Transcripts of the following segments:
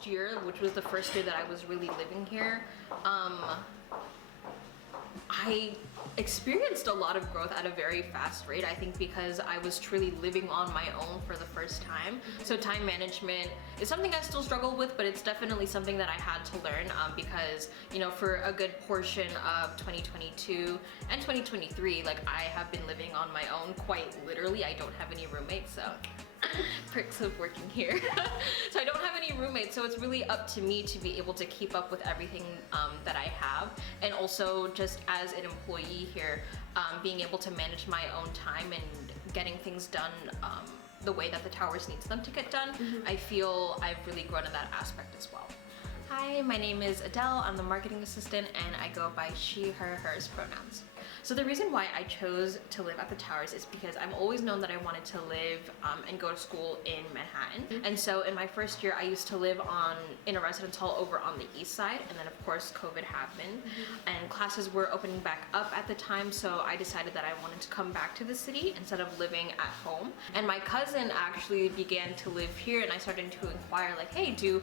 last year, which was the first year that I was really living here, I experienced a lot of growth at a very fast rate. I think because I was truly living on my own for the first time. So time management is something I still struggle with, but it's definitely something that I had to learn because, you know, for a good portion of 2022 and 2023, like I have been living on my own quite literally. I don't have any roommates, so perks of working here. So I don't have any roommates, so it's really up to me to be able to keep up with everything that I have, and also just as an employee here, being able to manage my own time and getting things done the way that the Towers needs them to get done. I feel I've really grown in that aspect as well. Hi, my name is Adele. I'm the marketing assistant and I go by she, her, hers pronouns. So the reason why I chose to live at the Towers is because I've always known that I wanted to live and go to school in Manhattan. And so in my first year, I used to live in a residence hall over on the east side, and then of course COVID happened and classes were opening back up at the time, so I decided that I wanted to come back to the city instead of living at home. And my cousin actually began to live here, and I started to inquire like, hey, do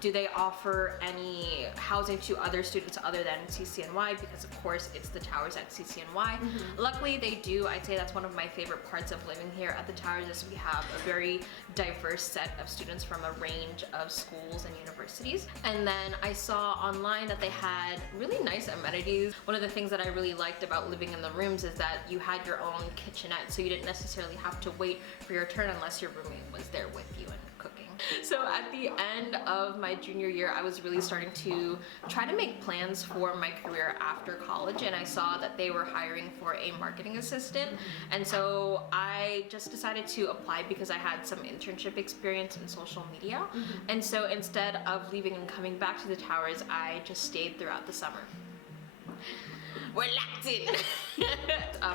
they offer any housing to other students other than CCNY, because of course it's the Towers at CCNY. Luckily they do. I'd say that's one of my favorite parts of living here at the Towers is we have a very diverse set of students from a range of schools and universities. And then I saw online that they had really nice amenities. One of the things that I really liked about living in the rooms is that you had your own kitchenette, so you didn't necessarily have to wait for your turn unless your roommate was there with you and cooking. So at the end of my junior year, I was really starting to try to make plans for my career after college, and I saw that they were hiring for a marketing assistant. And so I just decided to apply because I had some internship experience in social media. And so instead of leaving and coming back to the Towers, I just stayed throughout the summer. We're locked in.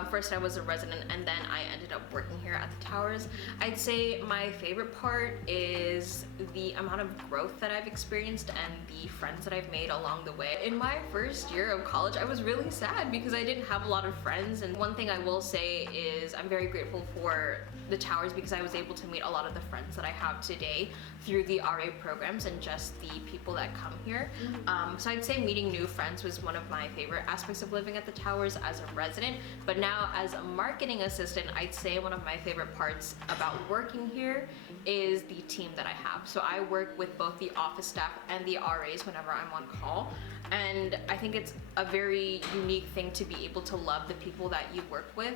First I was a resident and then I ended up working here at the Towers. I'd say my favorite part is the amount of growth that I've experienced and the friends that I've made along the way. In my first year of college, I was really sad because I didn't have a lot of friends, and one thing I will say is I'm very grateful for the Towers because I was able to meet a lot of the friends that I have today through the RA programs and just the people that come here. So I'd say meeting new friends was one of my favorite aspects of living at the Towers as a resident, but now as a marketing assistant, I'd say one of my favorite parts about working here is the team that I have. So I work with both the office staff and the RAs whenever I'm on call, and I think it's a very unique thing to be able to love the people that you work with.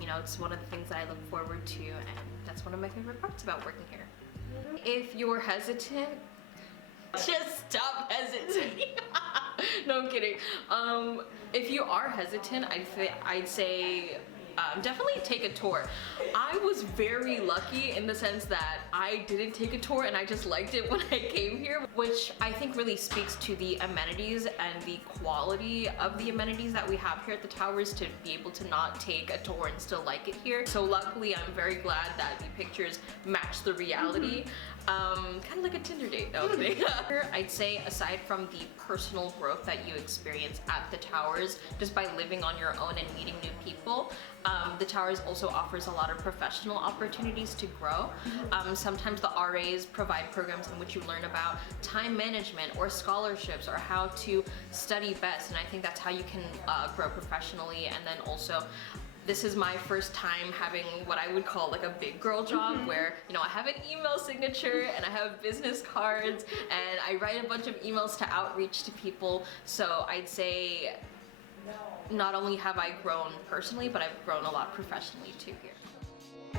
You know, it's one of the things that I look forward to, and that's one of my favorite parts about working here. If you're hesitant, just stop hesitating. No, I'm kidding. If you are hesitant, I'd say definitely take a tour. I was very lucky in the sense that I didn't take a tour and I just liked it when I came here, which I think really speaks to the amenities and the quality of the amenities that we have here at the Towers to be able to not take a tour and still like it here. So luckily, I'm very glad that the pictures match the reality. Kind of like a Tinder date, though. I'd say aside from the personal growth that you experience at the Towers just by living on your own and meeting new people, the Towers also offers a lot of professional opportunities to grow. Sometimes the RAs provide programs in which you learn about time management or scholarships or how to study best, and I think that's how you can grow professionally. And then also, this is my first time having what I would call like a big girl job where, you know, I have an email signature and I have business cards and I write a bunch of emails to outreach to people. So I'd say not only have I grown personally, but I've grown a lot professionally too here.